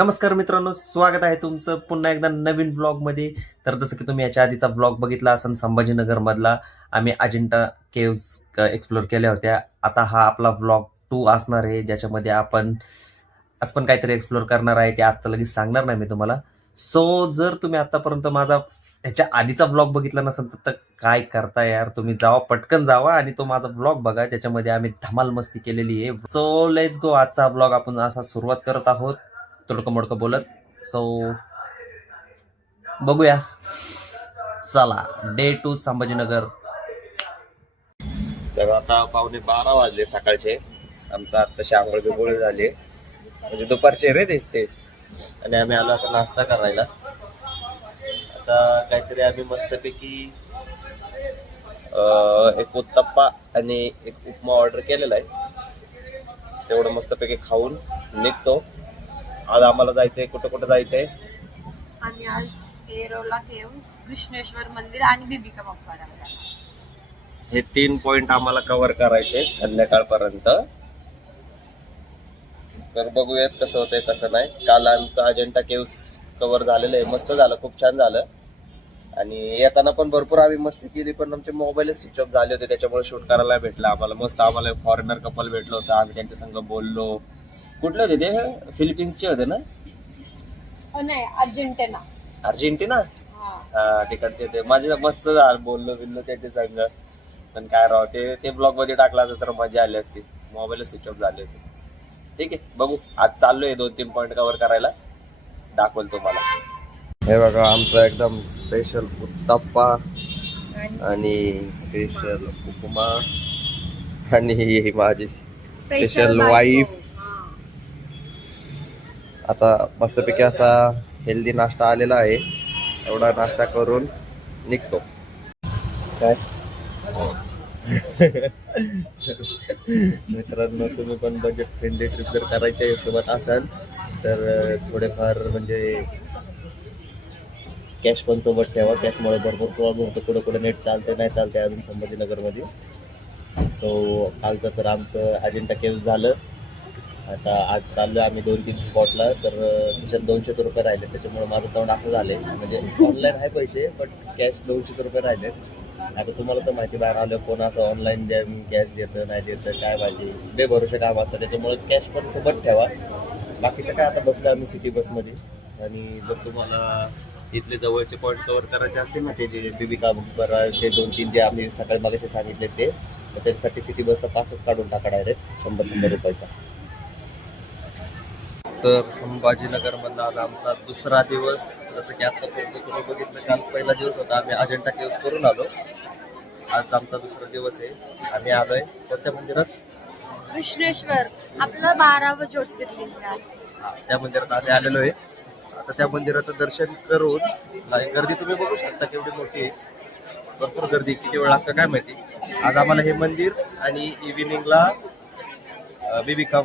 नमस्कार मित्रांनो, स्वागत आहे तुमचं पुन्हा एकदा नवीन व्लॉग मध्ये. तर जसं की तुम्ही याच्या आधीचा व्लॉग बघितला असेल, संभाजीनगर मधला आम्ही अजिंठा केव्स एक्सप्लोर केल्या होत्या. आता हा आपला व्लॉग 2 असणार आहे, ज्याच्यामध्ये आपण आज पण काहीतरी एक्सप्लोर करणार आहे. ते आता लगेच सांगणार नाही मी तुम्हाला. सो जर तुम्ही आतापर्यंत माझा ह्याच्या आधीचा व्लॉग बघितला नसेल तर काय करताय यार, तुम्ही जावा, पटकन जावा आणि तो माझा व्लॉग बघा, त्याच्यामध्ये आम्ही धमाल मस्ती केलेली आहे. So let's go. आजचा व्लॉग आपण असा सुरुवात करत आहोत तोडकं मोडकं बोलत. सो बघूया, चला. डे 2 संभाजीनगर. तर आता 11:15 वाजले सकाळचे. आमचा आत्ताशी आंघोळ गोळ झाले, म्हणजे दुपारचे रे तेच ते. आणि आम्ही आलो आता नाश्ता करायला. आता काहीतरी आम्ही मस्तपैकी एक उत्तप्पा आणि एक उपमा ऑर्डर केलेला आहे. तेवढं मस्तपैकी खाऊन निघतो. आज आम्हाला जायचंय, कुठं कुठं जायचंय. आणि आज एरोला केव्स, कृष्णेश्वर मंदिर आणि बिबिका मकबरा. हे 3 पॉइंट आम्हाला कव्हर करायचे संध्याकाळपर्यंत. तर बघूयात कसं होतंय कसं नाही. काल आमचं अजिंठा केव्स कव्हर झालेलं आहे, मस्त झालं, खूप छान झालं. आणि येताना पण भरपूर आम्ही मस्ती केली, पण आमचे मोबाईलच स्विच ऑफ झाले होते, त्याच्यामुळे शूट करायला भेटलं आम्हाला. मस्त आम्हाला फॉरेनर कपल भेटलं होतं, आम्ही त्यांच्या संग बोललो. कुठले होते ते? फिलिपिन्सचे होते ना? नाही, अर्जेंटिना. हा, तिकडचे ते. माझे मस्त बोललो बिललो त्यांच्या संग. पण काय राव, ते ब्लॉग मध्ये टाकला तर मजा आली असती. मोबाईल स्विच ऑफ झाले होते. ठीक आहे, बघू. आज चाललोय 2-3 पॉइंट कव्हर करायला, दाखवल तुम्हाला. हे बघा, आमचा एकदम स्पेशल उत्तप्पा आणि स्पेशल उपमा आणि माझी स्पेशल वाईफ. आता मस्तपैकी असा हेल्दी नाश्ता आलेला आहे. एवढा नाश्ता करून निघतो. काय मित्रांनो, तुम्ही पण बजेट फ्रेंडली ट्रिप जर करायच्या हिशोबात असाल तर थोडेफार म्हणजे कॅश पण सोबत ठेवा. कॅशमुळे भरपूर प्रॉब्लेम होतो. कुठं कुठं नेट चालते नाही चालते अजून संभाजीनगरमध्ये. सो कालचं तर आमचं अजिंठा केव्स झालं. आता आज चाललो आम्ही 2-3 स्पॉटला. तर त्याच्यात 200 रुपये राहिले, त्याच्यामुळे माझं तोंड असं झाले. म्हणजे ऑनलाईन आहे पैसे, पण कॅश 200 रुपये राहिले. आता तुम्हाला तर माहिती, बाहेर आलं कोण असं ऑनलाईन कॅश देतं नाही देतं काय पाहिजे, बेभरोसे काम असतं. त्याच्यामुळे कॅश पण सोबत ठेवा. बाकीचं काय, आता बसलो आम्ही सिटी बसमध्ये. आणि जर तुम्हाला इथले जवळचे पॉईंट कव्हर करायचे असतील ना, ते जे बिबिका मकबरा, ते 2-3 जे आम्ही सकाळी मागाशी सांगितले ते, तर त्याच्यासाठी सिटी बसचा पासच काढून टाका डायरेक्ट 100 रुपयाचा. तर संभाजीनगर मधला आज आमचा दुसरा दिवस. जसं की आतापर्यंत तुम्ही बघितलं, काल पहिला दिवस होता, आम्ही अजिंठा केव्स करून आलो. आज आमचा दुसरा दिवस आहे. आम्ही आलोय कोणत्या मंदिरात? कृष्णेश्वर, आपलं 12वं ज्योतिर्लिंग आहे. त्या मंदिरात आम्ही आलेलो आहे. आता त्या मंदिराचं दर्शन करून, गर्दी तुम्ही बघू शकता केवढी मोठी आहे. भरपूर गर्दी. किती वेळ लागतं काय माहिती. आज आम्हाला हे मंदिर आणि इव्हिनिंगला बिबिका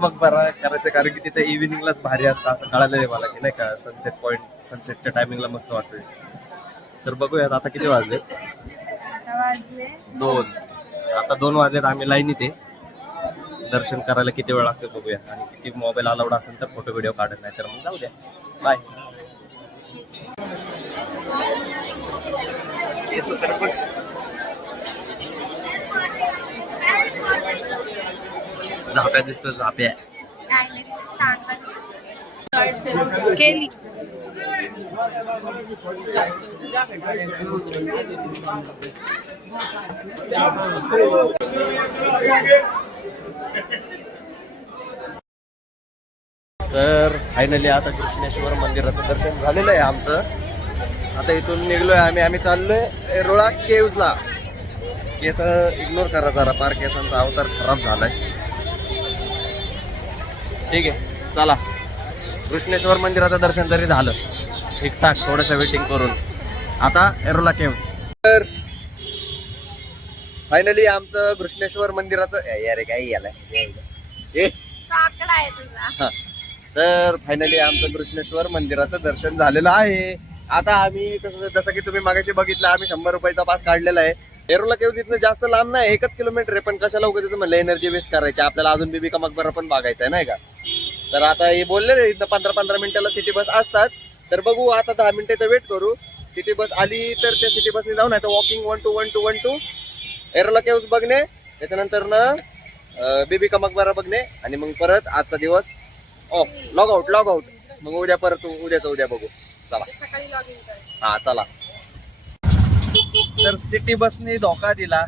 मकबरा करायचं, कारण की तिथे इव्हिनिंगलाच भारी असतं असं कळालं आहे मला, की नाही का. सनसेट पॉइंट, सनसेटच्या टायमिंगला मस्त वाटतंय. तर बघूयात आता किती वाजले. 2. आता 2 वाजलेत. आम्ही लाईनीत आहे. दर्शन करायला किती वेळ लागतो बघूया. आणि किती मोबाईल अलाउड असेल तर फोटो व्हिडिओ काढत, नाही तर मग जाऊ द्या. बाय. झाप्या दिसतो, झाप्या केली. तर फायनली आता कृष्णेश्वर मंदिराचं दर्शन झालेलं आहे आमचं. आता इथून निघलोय आम्ही चाललोय एरोला केव्सला. केस इग्नोर करा जरा, पार केसांचा अवतार खराब झालाय. ठीक आहे, चला. कृष्णेश्वर मंदिराचं दर्शन तरी झालं ठीकठाक, थोडंसं वेटिंग करून. आता एरोला केव्स. तर फायनली आमचं कृष्णेश्वर मंदिराचं यार काय यालाय काकडा आहे तुझा. तर फायनली आमचं कृष्णेश्वर मंदिराचं दर्शन झालेलं आहे. आता आम्ही जसं की तुम्ही मागाशी बघितलं, आम्ही 100 रुपयाचा पास काढलेला आहे. एरोला केव्ज इथनं जास्त लांब नाही, 1 किलोमीटर आहे, पण कशाला उगाच म्हणलं एनर्जी वेस्ट करायची, आपल्याला अजून बीबी का मकबरा पण बघायचा आहे नाही का. तर आता हे बोलले इथं 15-15 मिनिटाला सिटी बस असतात, तर बघू आता 10 मिनिटं तर वेट करू. सिटी बस आली तर त्या सिटी बसने जाऊ, नाही तर वॉकिंग 1 to 1 एरोला केव्ज बघणे, त्याच्यानंतर ना बीबी का मकबरा बघणे, आणि मग परत आजचा दिवस लॉग आउट. मग उद्या परत उद्या बघू. चला सकाळी लॉग इन कर. हा चला. तर सिटी बसने धोका दिला,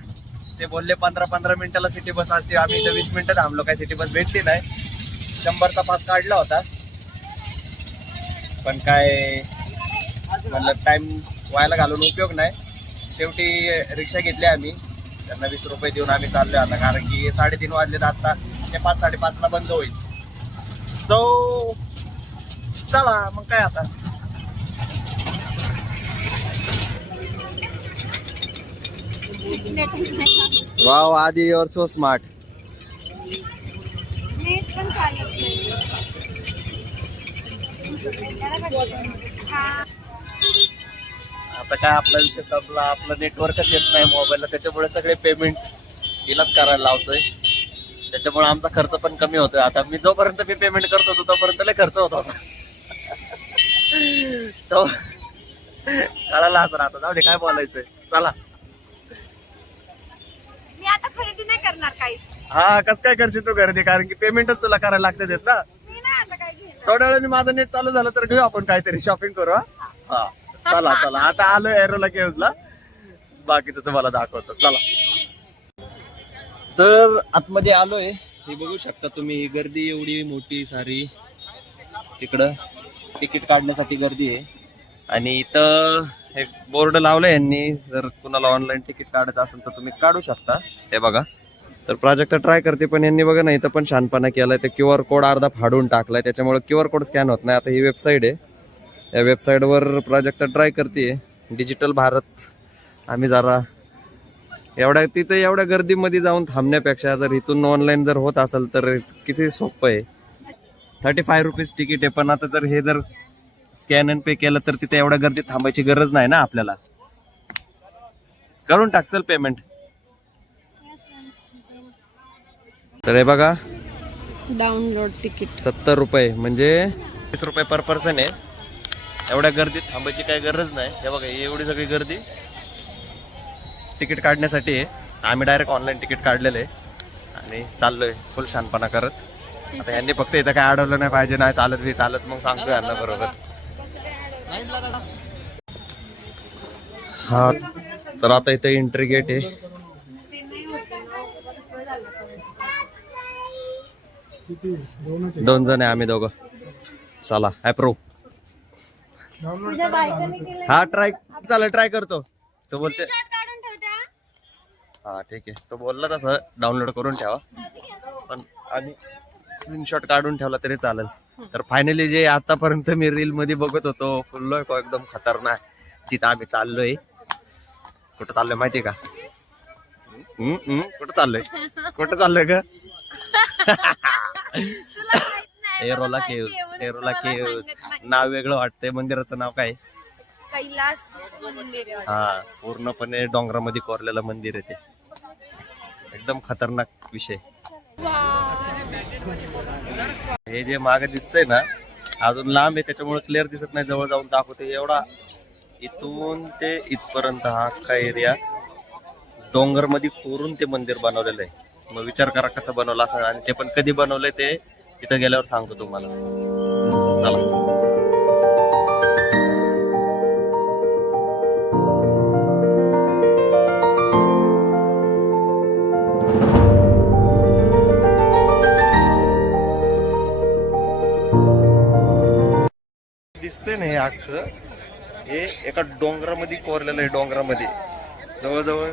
ते बोलले 15-15 मिनिटाला सिटी बस असते, आम्ही इथं 20 मिनिटं थांबलो, काही सिटी बस भेटली नाही. 100चा पास काढला होता, पण काय म्हणलं टाइम व्हायला घालून उपयोग नाही. शेवटी रिक्षा घेतली आम्ही, त्यांना 20 रुपये देऊन आम्ही चाललोय आता, कारण की 3:30 वाजलेत आता, ते 5-5:30ला बंद होईल. तो चला मग काय आता. वाव आदी युअर सो स्मार्ट. नेट पण चालत नाही. आता काय आपला विषय संपला, आपलं नेटवर्कच येत नाही मोबाईलला, त्याच्यामुळे सगळे पेमेंट तिलाच करायला लावतोय, त्याच्यामुळे आमचा खर्च पण कमी होतोय. आता मी जोपर्यंत पेमेंट करत होतो तोपर्यंत लय खर्च होत होता. तो कळाला असं आता, जाऊ दे काय बोलायचंय. चला मी आता खरेदी नाही करणार काहीच. हा कस काय करशील तू गर्दी, कारण की पेमेंटच तुला करायला लागते देत ना. मी नाही आता काय घेणार. थोड्या वेळाने माझं नेट चालू झालं तर घेऊ आपण काहीतरी शॉपिंग करू. हा चला आता आलोय एरोला केव्जला, बाकीचं तुम्हाला दाखवतो. चला तर आतमध्ये आलोय, हे बघू शकता तुम्ही, गर्दी एवढी मोठी सारी, तिकडं तिकीट काढण्यासाठी गर्दी आहे. आणि इथं एक बोर्ड लावलंय यांनी, जर कुणाला ऑनलाईन तिकीट काढायचं असेल तर तुम्ही काढू शकता. हे बघा, तर प्राजक्त ट्राय करते, पण यांनी बघा ना इथं पण शहाणपणा केलाय, ते QR कोड अर्धा फाडून टाकलाय, त्याच्यामुळे QR कोड स्कॅन होत नाही. आता ही वेबसाईट आहे, या वेबसाईटवर प्राजक्त ट्राय करते डिजिटल भारत. आम्ही जरा एवढ्या गर्दीमध्ये जाऊन थांबण्यापेक्षा जर इथून ऑनलाईन जर होत असेल तर किती सोपं आहे. 35 रुपीज तिकीट आहे, पण आता जर हे जर स्कॅन अँड पे केलं तर तिथे एवढ्या गर्दीत थांबायची गरज नाही ना आपल्याला. करून टाक चल पेमेंट. तर हे बघा, डाउनलोड तिकीट 70 रुपये म्हणजे 20 रुपये पर पर्सन आहे. एवढ्या गर्दीत थांबायची काही गरज नाही. हे बघा एवढी सगळी गर्दी तिकीट काढण्यासाठी आहे. आम्ही डायरेक्ट ऑनलाईन तिकीट काढलेलं आहे आणि चाललोय फुल शानपणा करत. आता यांनी फक्त इथं काय अडवलं नाही पाहिजे, नाही चालत मग सांगतो यांना बरोबर. हा तर आता इथे एंट्री गेट आहे. दोन जण आहे आम्ही दोघं. चला अप्रूव्ह. हा ट्राय करतो. तो बोलते हा ठीक आहे, तो बोलला तसं डाउनलोड करून ठेवा, पण आम्ही स्क्रीनशॉट काढून ठेवला तरी चालेल. तर फायनली जे आतापर्यंत मी रील मध्ये बघत होतो फुल्लो एकदम खतरनाक, तिथं आम्ही चाललोय. कुठं चाललोय माहितीये का? कुठं चाललोय का? एरोला केव्ज. नाव वेगळं वाटतंय, मंदिराचं नाव काय? कैलास मंदिर. हा पूर्णपणे डोंगरामध्ये कोरलेलं मंदिर आहे ते, एकदम खतरनाक विषय. हे जे मागे दिसतंय ना अजून लांब आहे, त्याच्यामुळे क्लिअर दिसत नाही. जवळ जाऊन दाखवते. एवढा इथून ते इथपर्यंत हा अख्खा एरिया डोंगर मध्ये कोरून ते मंदिर बनवलेलं आहे. मग विचार करा कसं बनवलं असं, आणि ते पण कधी बनवलंय ते तिथं गेल्यावर सांगतो तुम्हाला. चला दिसते ना हे अख्खं, हे एका डोंगरामध्ये कोरलेलं आहे. डोंगरामध्ये जवळजवळ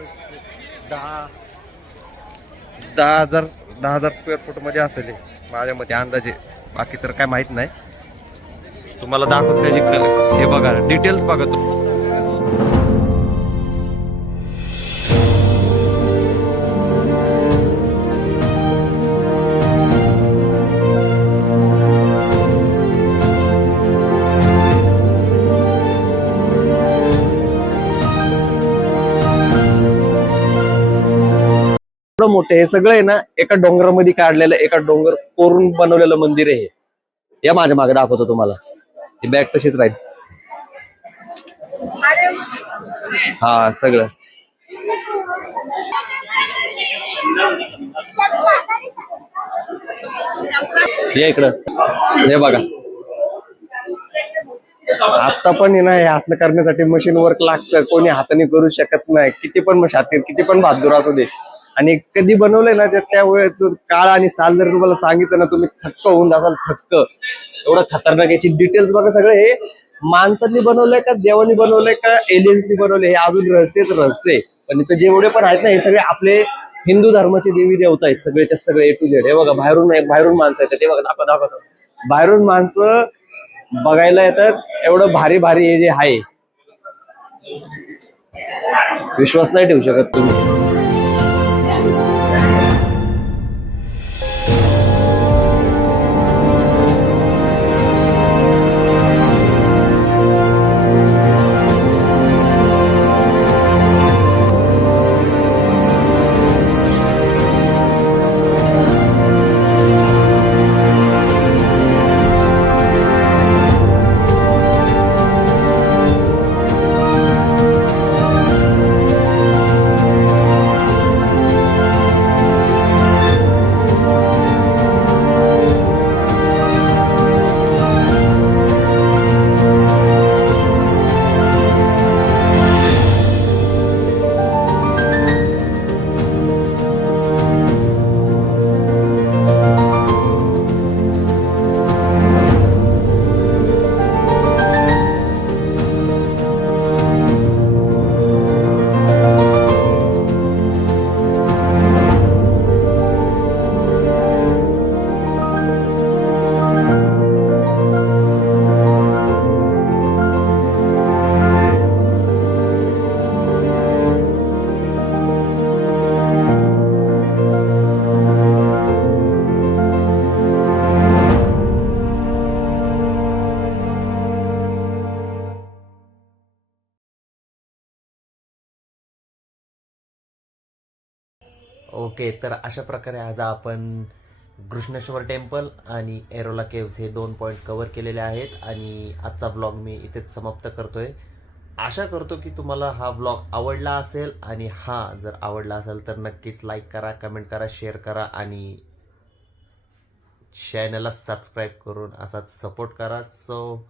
10,000 स्क्वेअर फूट मध्ये असेल माझ्या मते अंदाजे, बाकी तर काय माहित नाही. तुम्हाला दाखवतो त्याची हे बघा, डिटेल्स बघा तुम्ही. एवढं मोठं हे सगळं आहे ना एका डोंगरामध्ये काढलेलं, एका डोंगर कोरून बनवलेलं मंदिर आहे हे. या माझ्या मागे दाखवतो तुम्हाला. ही बॅग तशीच राहील. हा सगळं ये इकडं. हे बघा आता पण आहे ना हे असलं करण्यासाठी मशीन वर्क लागतं, कोणी हाताने करू शकत नाही. किती पण शातीर, किती पण बहादूर असू दे. आणि कधी बनवलंय ना त्यावेळेस काळ आणि साल जर तुम्हाला सांगितलं ना तुम्ही थक्क होऊन जासाल. थक्क एवढं खतरनाक. याची डिटेल्स बघा. सगळं हे माणसांनी बनवलंय का देवानी बनवलंय का एलियन्सनी बनवलंय हे अजून रहस्य आहे. पण इथं जेवढे पण आहेत ना हे सगळे आपले हिंदू धर्माचे देवी देवता आहेत. सगळेच्या सगळे A to Z. हे बघा बाहेरून माणसं आहेत. ते बघा दाखवतो. बाहेरून माणसं बघायला येतात. एवढं भारी भारी हे जे आहे विश्वास नाही ठेवू शकत तुम्ही. ओके, तर अशा प्रकारे आज आपण घृष्णेश्वर टेम्पल आणि एरोला केव्स हे 2 पॉईंट कव्हर केलेले आहेत. आणि आजचा व्लॉग मी इथेच समाप्त करतोय. आशा करतो की तुम्हाला हा व्लॉग आवडला असेल. आणि जर आवडला असेल तर नक्कीच लाईक करा, कमेंट करा, शेअर करा आणि चॅनलला सबस्क्राईब करून असाच सपोर्ट करा. सो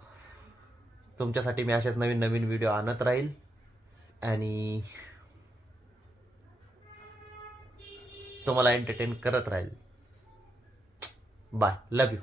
तुमच्यासाठी मी असेच नवीन नवीन व्हिडिओ आणत राहील आणि तुम्हाला एंटरटेन करत राहील. Bye, love you.